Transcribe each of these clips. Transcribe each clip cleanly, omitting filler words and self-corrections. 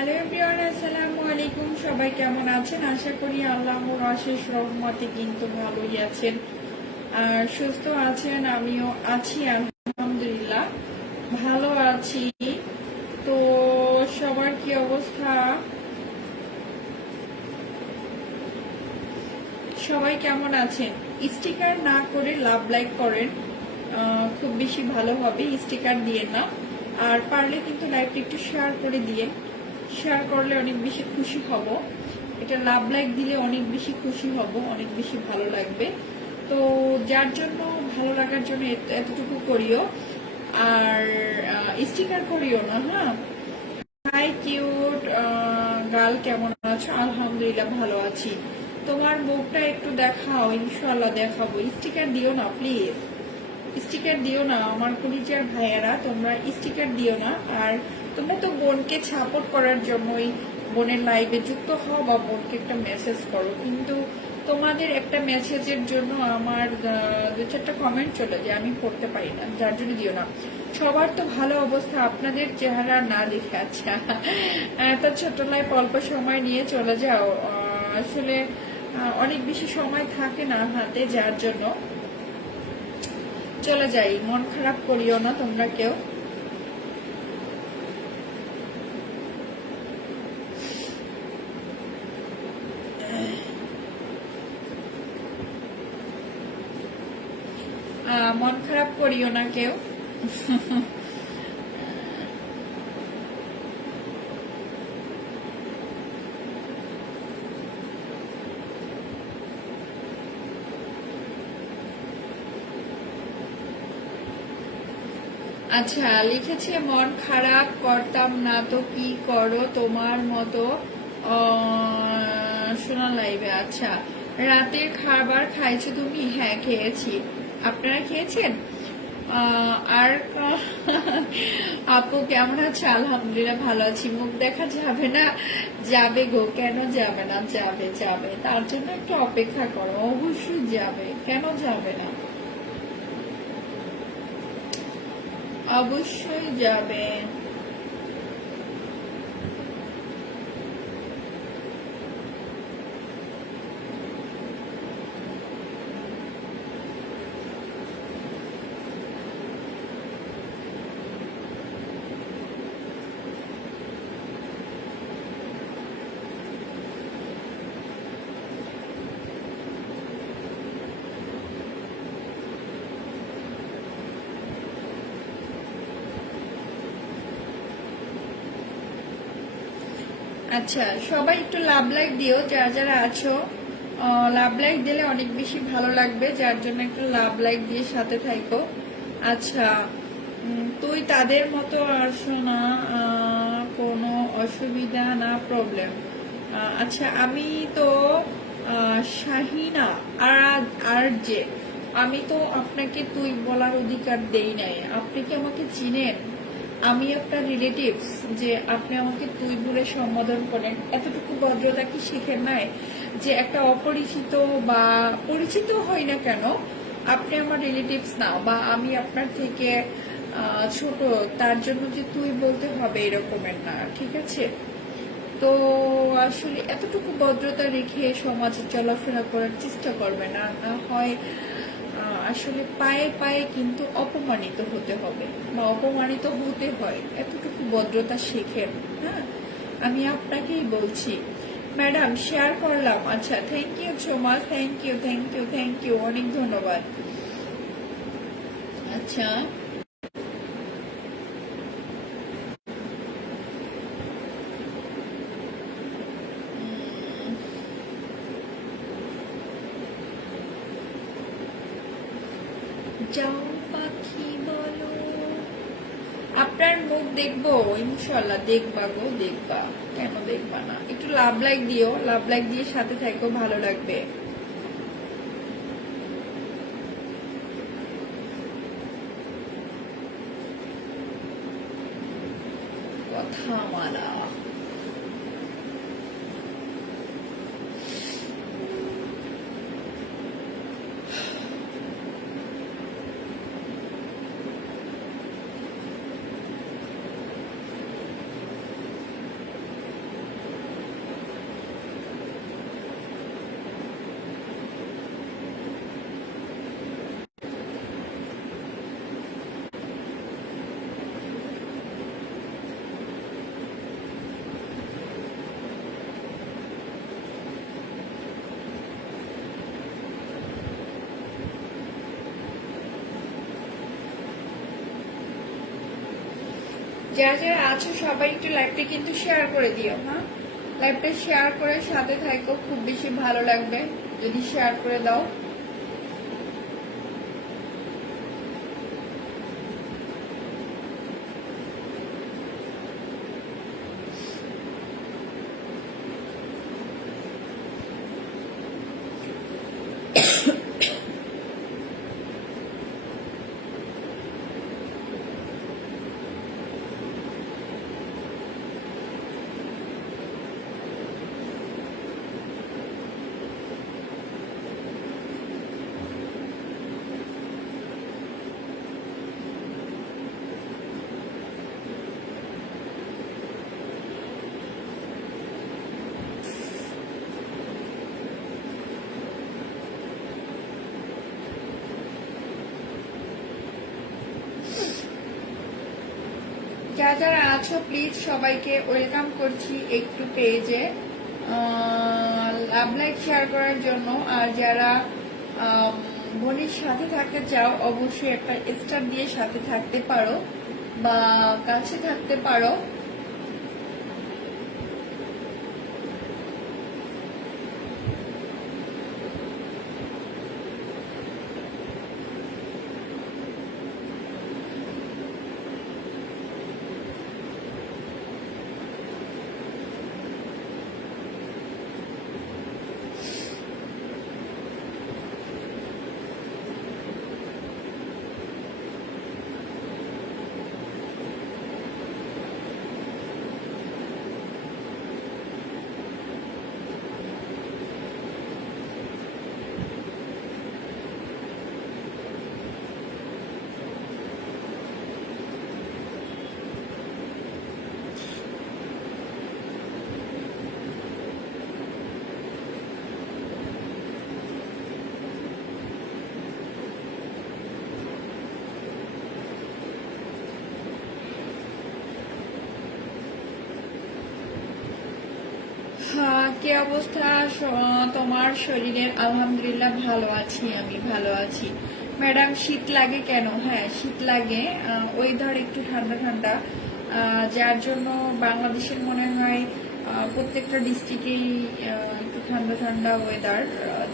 Hello everyone, আসসালামু আলাইকুম। সবাই কেমন আছেন? আশা করি আল্লাহর অশেষ রহমতে কিন্তু ভালোই আছেন আর সুস্থ আছেন। আমিও আছি আলহামদুলিল্লাহ, ভালো আছি। তো সবার কি অবস্থা? সবাই কেমন আছেন? স্টিকার না করে লাভ লাইক করেন, খুব বেশি ভালো হবে। স্টিকার দিয়ে না, আর পারলে কিন্তু লাইভটা একটু শেয়ার করে দিয়ে, শেয়ার করলে অনেক বেশি খুশি হব। এটা লাভ লাইক দিলে অনেক বেশি খুশি হব, অনেক বেশি ভালো লাগবে। তো যার জন্য ভালো লাগার জন্য এতটুকু করিও, আর স্টিকার করিও না। হ্যাঁ, হাই কিউট গার্ল, কেমন আছো? আলহামদুলিল্লাহ ভালো আছি। তোমার মুখটা একটু দেখাও। ইনশাআল্লাহ দেখাবো। স্টিকার দিও না প্লিজ, স্টিকার দিও না আমার কলিজার ভাইয়েরা, তোমরা স্টিকার দিও না। আর তোমরা তো বোনকে সাপোর্ট করার জন্যই বোনের লাইভে যুক্ত হও বা বোনকে একটা মেসেজ করো, কিন্তু তোমাদের একটা মেসেজের জন্য আমার 2-4টা কমেন্ট চলে যায়, আমি পড়তে পারি না, যার জন্য দিও না। সবার তো ভালো অবস্থা, আপনাদের চেহারা না দেখে। আচ্ছা, এত ছোট লাইফ অল্প সময় নিয়ে চলে যাও। আসলে অনেক বেশি সময় থাকে না হাতে, যার জন্য চলে যাই। মন খারাপ করিও না তোমরা কেউ। মন খারাপ করিও না কেউ। আচ্ছা, লিখেছে মন খারাপ করতাম না তো কি করো তোমার মতো শোনা লাইভে। আচ্ছা, রাতের খাবার খাইছো তুমি? হ্যাঁ খেয়েছি, আপনারা খেয়েছেন? আর আপু কেমন আছে? আলহামদুলিল্লাহ ভালো আছি। মুখ দেখা যাবে না? যাবে গো, কেন যাবে না? যাবে যাবে, তার জন্য একটু অপেক্ষা করো, অবশ্যই যাবে, কেন যাবে না? অবশ্যই যাবে। আচ্ছা, সবাই একটু লাভ লাইক দিও যারা যারা আছো। লাভ লাইক দিলে অনেক বেশি ভালো লাগবে, যার জন্য একটু লাভ লাইক দিয়ে সাথে থাকো। আচ্ছা, তুই তাদের মতো আসো না, কোনো অসুবিধা না, প্রবলেম? আচ্ছা, আমি তো শাহিনা আর যে, আমি তো আপনাকে তুই বলার অধিকার দেই নাই। আপনি কি আমাকে চিনেন? আমি আপনার রিলেটিভস, যে আপনি আমাকে তুই বলে সম্বোধন করেন? এতটুকু ভদ্রতা কি শিখেন নাই? যে একটা অপরিচিত বা পরিচিত হই না কেন, আপনি আমার রিলেটিভস না, বা আমি আপনার থেকে ছোট, তার জন্য যে তুই বলতে হবে এরকমের না, ঠিক আছে? তো আসলে এতটুকু ভদ্রতা রেখে সমাজে চলাফেরা করার চেষ্টা করবে না, না হয় আসলে পায়ে পায়ে কিন্তু অপমানিত হতে হবে বা অপমানিত হতে হয়। এতটুকু ভদ্রতা শেখেন। হ্যাঁ, আমি আপনাকেই বলছি। ম্যাডাম শেয়ার করলাম। আচ্ছা, thank you so much, thank you thank you thank you, অনেক ধন্যবাদ। আচ্ছা, যাও পাখি বলো। আপনার মুখ দেখবো? ইনশাল্লাহ দেখবা গো, দেখবা, কেন দেখবা না? একটু লাভ লাইক দিও, লাভ লাইক দিয়ে সাথে থাকো, ভালো লাগবে। কথা মালা। যারা যারা আছো সবাই একটু লাইভটা কিন্তু শেয়ার করে দিও, হ্যাঁ লাইভটা শেয়ার করে সাথে থাকো, খুব বেশি ভালো লাগবে যদি শেয়ার করে দাও। যারা যারা আছো প্লিজ সবাইকে ওয়েলকাম করছি একটু পেজে, লাভ লাইক শেয়ার করার জন্য। আর যারা বোনের সাথে থাকতে চাও অবশ্যই একটা স্টার দিয়ে সাথে থাকতে পারো বা কাছে থাকতে পারো। হ্যাঁ, কি অবস্থা তোমার শরীরের? আলহামদুলিল্লাহ ভালো আছি, আমি ভালো আছি। ম্যাডাম শীত লাগে কেন? হ্যাঁ শীত লাগে, ওয়েদার একটু ঠান্ডা ঠান্ডা, যার জন্য বাংলাদেশের মনে হয় প্রত্যেকটা ডিস্ট্রিক্টেই একটু ঠান্ডা ঠান্ডা ওয়েদার,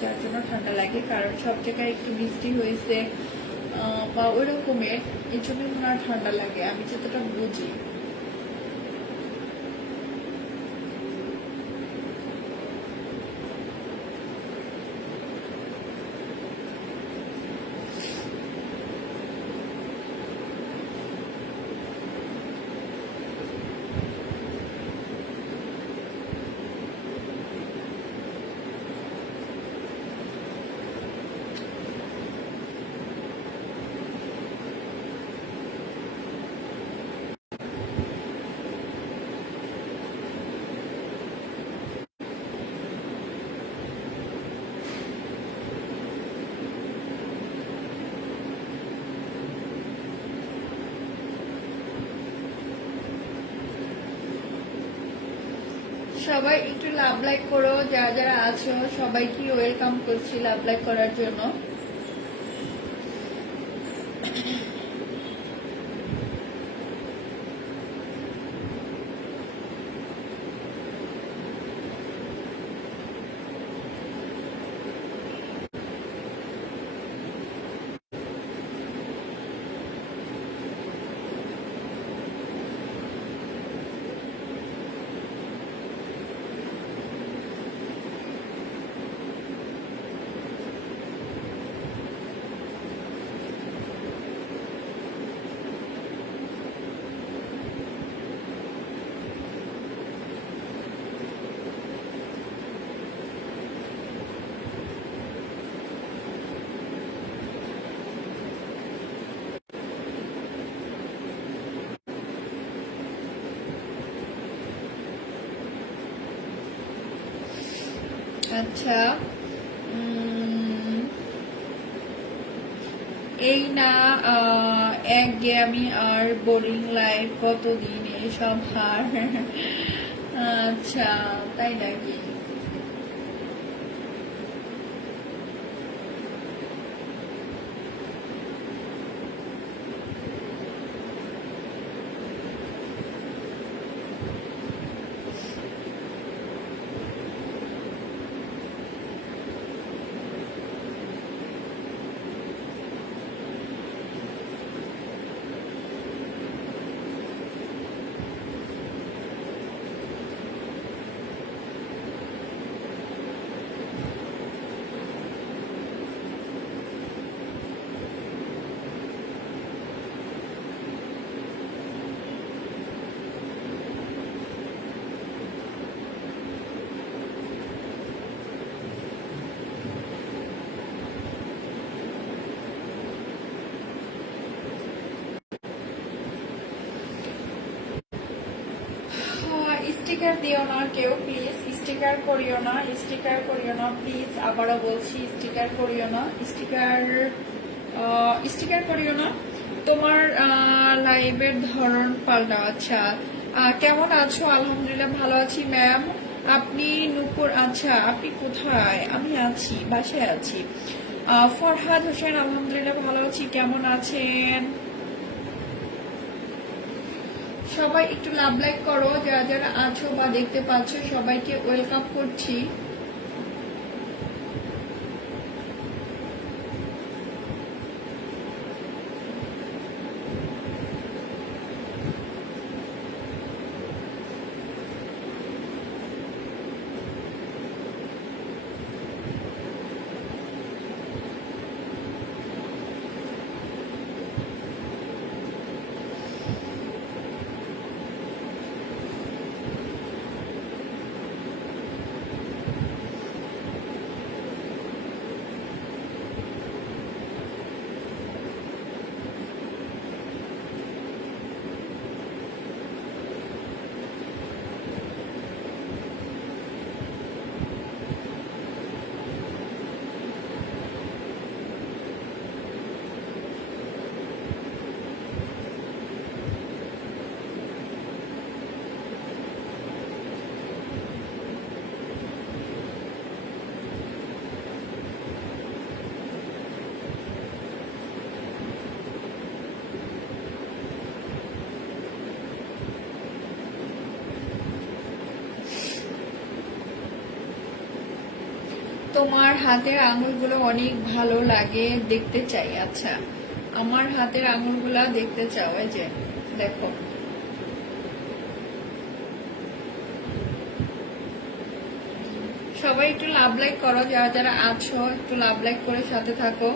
যার জন্য ঠান্ডা লাগে। কারণ সব জায়গায় একটু বৃষ্টি হয়েছে বা ওই রকমের, এই জন্য মনে হয় ঠান্ডা লাগে, আমি যতটা বুঝি। সবাই একটু লাভ লাইক করো, যারা যারা আছো সবাইকে ওয়েলকাম করছি লাভ লাইক করার জন্য। আচ্ছা, এই না একঘেয়েমি আর বোরিং লাইফ, কতদিন এসব হার। আচ্ছা তাই নাকি? স্টিকার দিও না কেউ প্লিজ, স্টিকার করিও না, স্টিকার করিও না প্লিজ, আবারও বলছি স্টিকার করিও না, স্টিকার করিও না। তোমার লাইভের ধরন পাল্টাও। আচ্ছা, কেমন আছো? আলহামদুলিল্লাহ ভালো আছি ম্যাম। আপনি নূপুর, আচ্ছা আপনি কোথায়? আমি আছি, বাসায় আছি। ফরহাদ হোসেন, আলহামদুলিল্লাহ ভালো আছি, কেমন আছেন? সবাই একটু লাভ লাইক করো, যারা যারা আছো বা দেখতে পাচ্ছ সবাইকে ওয়েলকাম করছি। তোমার হাতের আঙুলগুলো অনেক ভালো লাগে, দেখতে চাই। আচ্ছা, আমার হাতের আঙুলগুলা দেখতে চাও? এই যে দেখো। সবাই একটু লাভ লাইক করো, যারা যারা আছো একটু লাভ লাইক করে সাথে থাকো।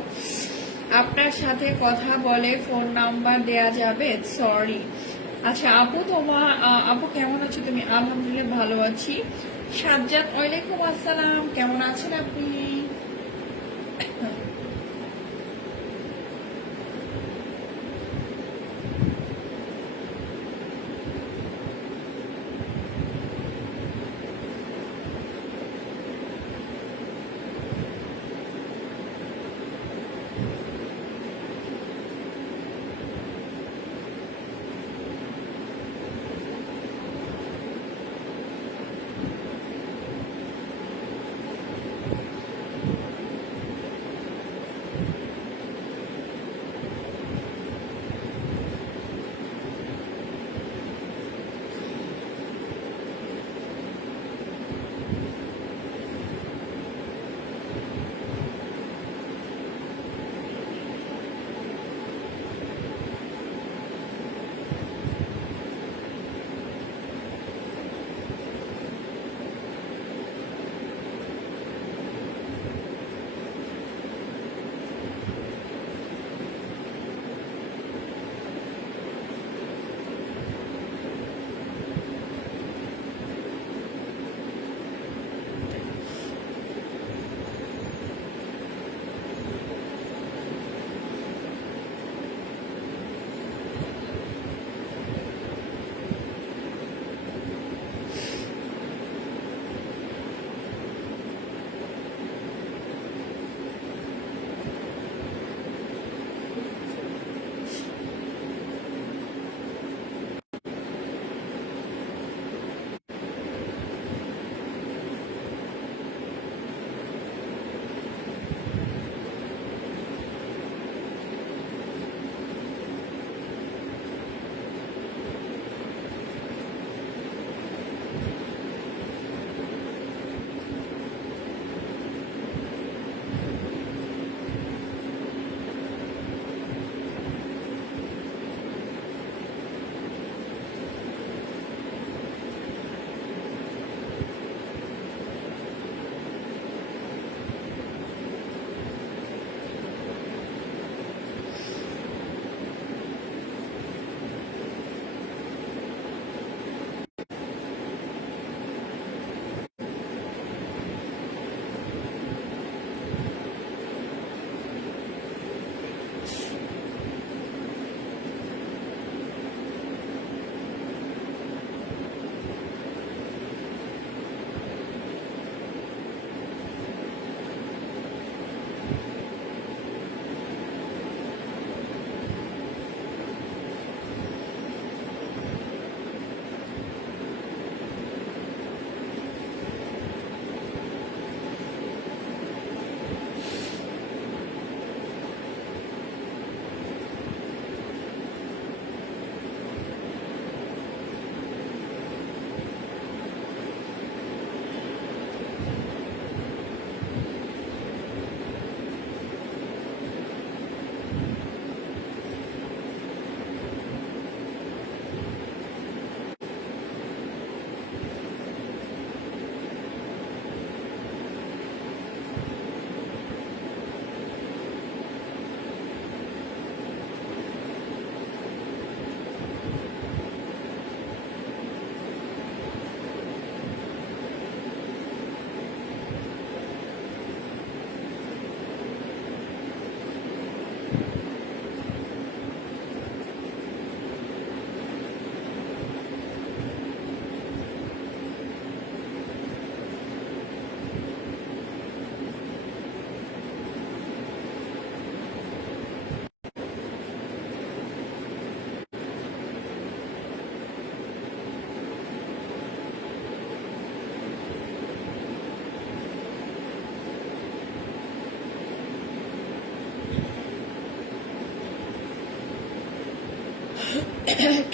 আপনার সাথে কথা বলে ফোন নাম্বার দেয়া যাবে? সরি। আচ্ছা আপু, আপু কেমন আছো তুমি? আলহামদুলিল্লাহ ভালো আছি। সাজ্জাদ, ওয়ালাইকুম আসসালাম, কেমন আছেন আপনি?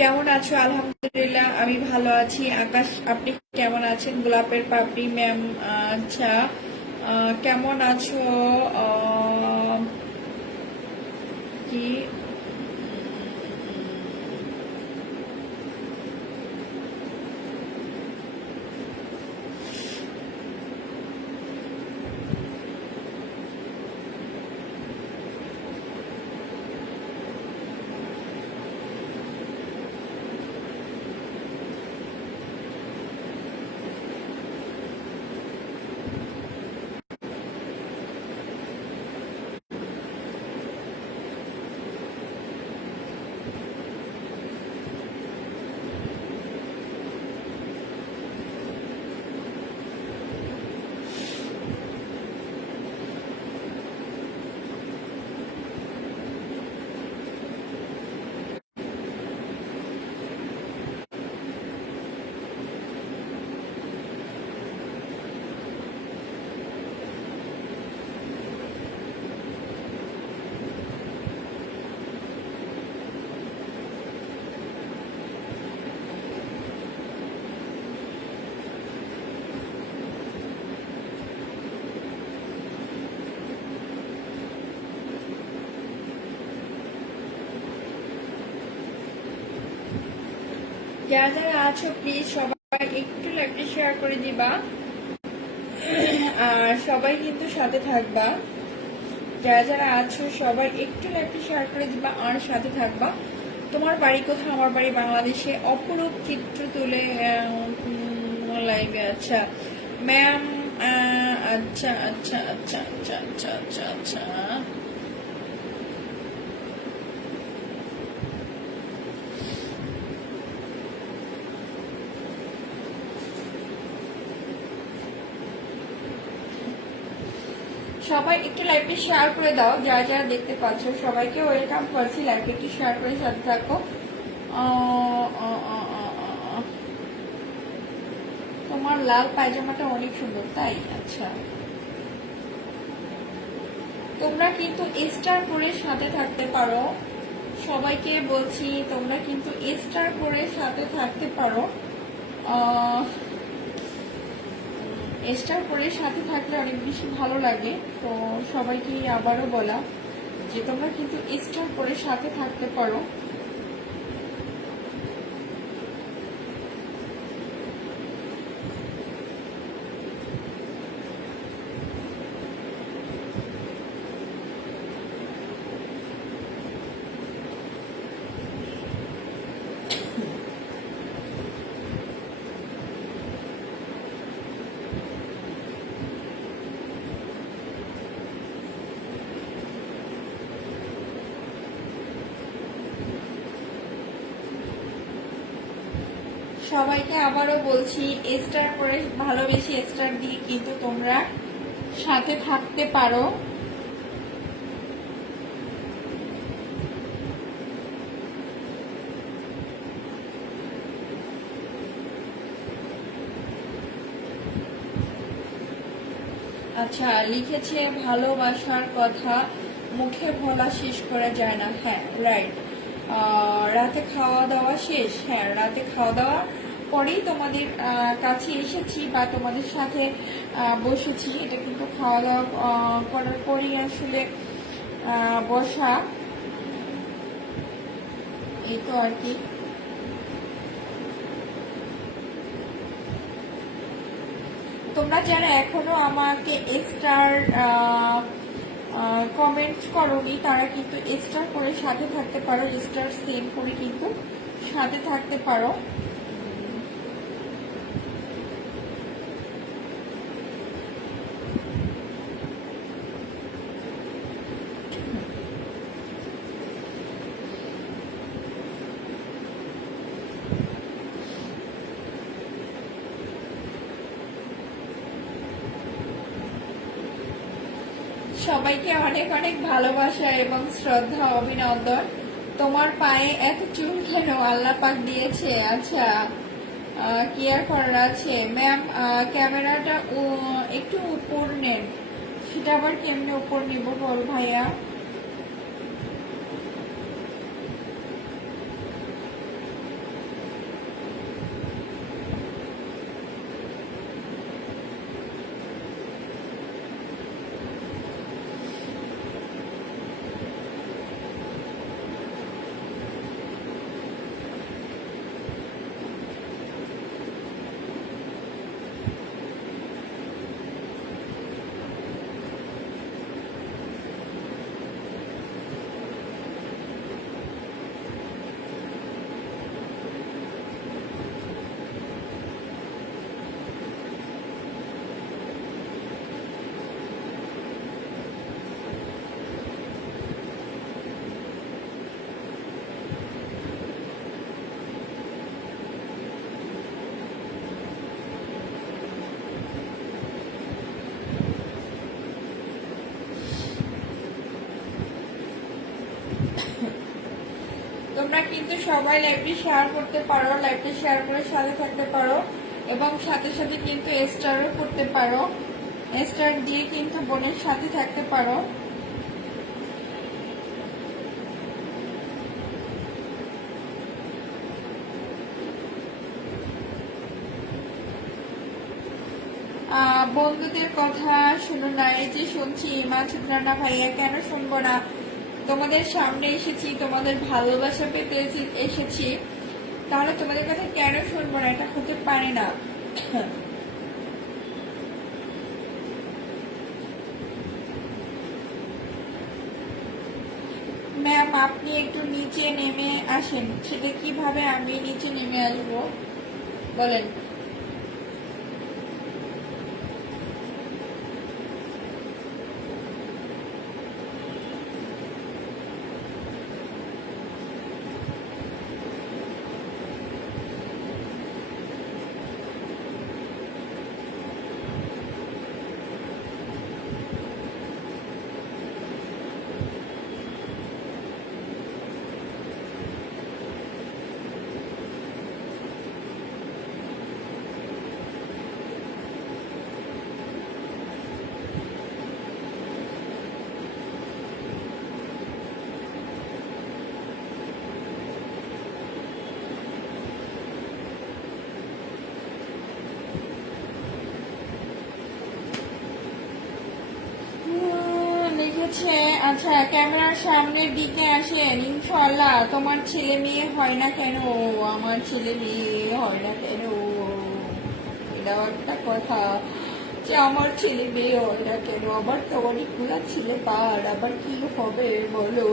কেমন আছো? আলহামদুলিল্লাহ আমি ভালো আছি। আকাশ, আপনি কেমন আছেন? গোলাপের পাপড়ি ম্যাম, আচ্ছা, কেমন আছো? আহ, কি যারা যারা আছো প্লিজ সবাই একটু লাইভটা শেয়ার করে দিবা, আর সবাই কিন্তু সাথে থাকবা। যারা যারা আছো সবাই একটু লাইভটা শেয়ার করে দিবা আর সাথে থাকবা। তোমার বাড়ি কোথায়? আমার বাড়ি বাংলাদেশে। অপরূপ চিত্র তুলে লাইভে। আচ্ছা ম্যাম, আচ্ছা আচ্ছা আচ্ছা আচ্ছা আচ্ছা আচ্ছা আচ্ছা। সবাই একটু লাইভটি শেয়ার করে দাও। যারা যারা দেখতে পাচ্ছ সবাইকে ওয়েলকাম করছি। লাইভটি একটু শেয়ার করে সাথে থাকো। তোমার লাল পায়জামাটা অনেক সুন্দর, তাই? আচ্ছা, তোমরা কিন্তু স্টার করে সাথে থাকতে পারো। সবাইকে বলছি তোমরা কিন্তু স্টার করে সাথে থাকতে পারো। স্টার করে সাথে থাকলে অনেক বেশি ভালো লাগে। তো সবাইকে আবারও বলা যে তোমরা কিন্তু স্টার করে সাথে থাকতে পারো। সবাইকে আবারও বলছি স্টার করে ভালোবেসে স্টার দিয়ে কিন্তু তোমরা সাথে থাকতে পারো। আচ্ছা, লিখেছে ভালোবাসার কথা মুখে বলা শেষ করা যায় না। হ্যাঁ, রাইট। রাতে খাওয়া দাওয়া শেষ? হ্যাঁ, রাতে খাওয়া দাওয়া পরেই তোমাদের কাছে এসেছি বা তোমাদের সাথে বসেছি। এটা কিন্তু খাওয়া দাওয়া করার পরেই আসলে বসা, এই তো আর কি। তোমরা যারা এখনো আমাকে স্টার কমেন্ট করোনি তারা কিন্তু স্টার করে সাথে থাকতে পারো। স্টার সেভ করে কিন্তু সাথে থাকতে পারো। সবাইকে অনেক অনেক ভালোবাসা এবং শ্রদ্ধা, অভিনন্দন। তোমার পায়ে এত চুল কেন? আল্লাহ পাক দিয়েছে। আচ্ছা, কি আর করার আছে ম্যাম? ক্যামেরাটা একটু উপর নেন। সেটা আবার কেমনে উপর নিব বল ভাইয়া? তোমরা কিন্তু সবাই লাইভটি শেয়ার করতে পারো, লাইভটি শেয়ার করে সাথে থাকতে পারো এবং সাথে সাথে কিন্তু স্টারও করতে পারো, স্টার দিয়ে কিন্তু বোনের সাথে থাকতে পারো। বন্ধুদের কথা শুনো না, এই যে শুনছি মাসুদ রানা ভাইয়া, কেন শুনবো না? তোমাদের সামনে এসেছি, তোমাদের ভালোবাসা পেতে এসেছি, তাহলে তোমাদের কথা কেন শুনবো না? এটা হতে পারে না। ম্যাম আপনি একটু নিচে নেমে আসেন। সেটা কিভাবে আমি নিচে নেমে আসবো বলেন? লিখেছে, আচ্ছা ক্যামেরার সামনের দিকে আসেন ইনশাআল্লাহ। তোমার ছেলে মেয়ে হয় না কেন? আমার ছেলে মেয়ে হয় না কেন? এটাও একটা কথা যে আমার ছেলে মেয়ে হয় না কেন? আবার তো অনেকগুলা ছেলে পার, আবার কি হবে বলো?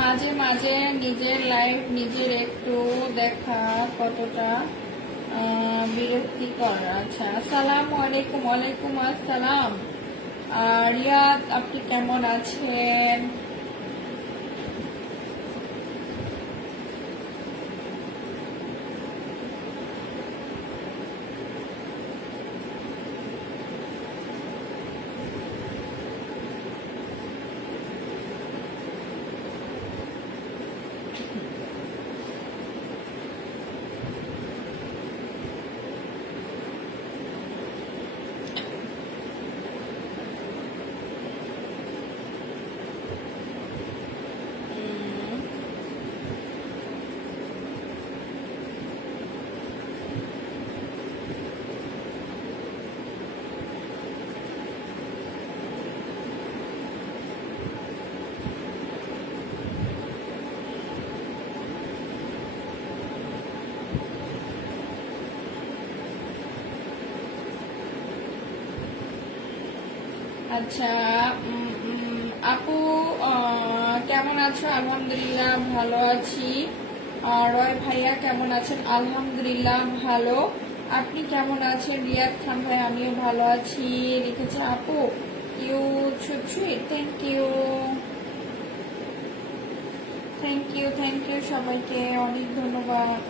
মাঝে মাঝে নিজের লাইফ নিজের একটু দেখা কতটা বিরক্তিকর। আচ্ছা, আসসালামু আলাইকুম। ওয়ালাইকুম আসসালাম। রিয়াদ আপনি কেমন আছেন? আচ্ছা আপু কেমন আছো? আলহামদুলিল্লাহ ভালো আছি। রয় ভাইয়া কেমন আছেন? আলহামদুলিল্লাহ ভালো। আপনি কেমন আছেন? রিয়াদ খান ভাই আমিও ভালো আছি। লিখেছে আপু you sweet. Thank you, thank you, thank you সবাইকে অনেক ধন্যবাদ।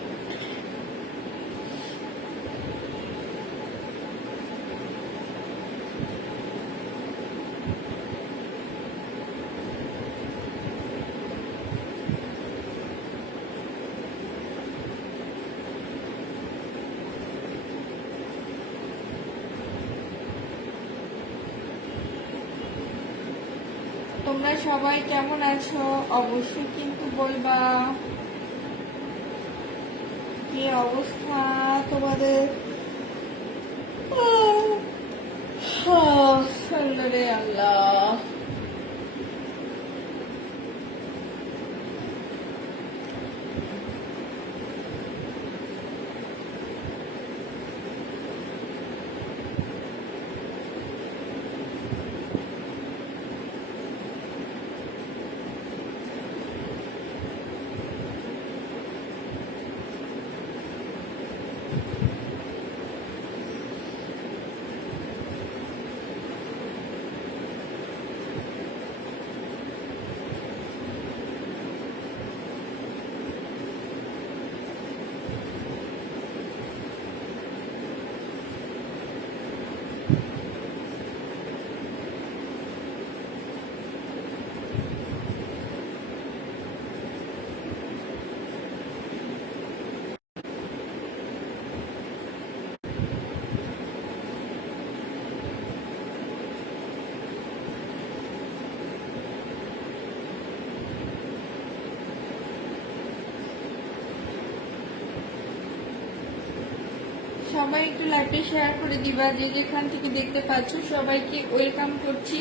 তোমরা সবাই কেমন আছো অবশ্যই কিন্তু বলবা কি অবস্থা তোমাদের। রে আল্লাহ, সবাই একটু লাইভটা শেয়ার করে দিবা, যে যেখান থেকে দেখতে পাচ্ছ সবাইকে ওয়েলকাম করছি।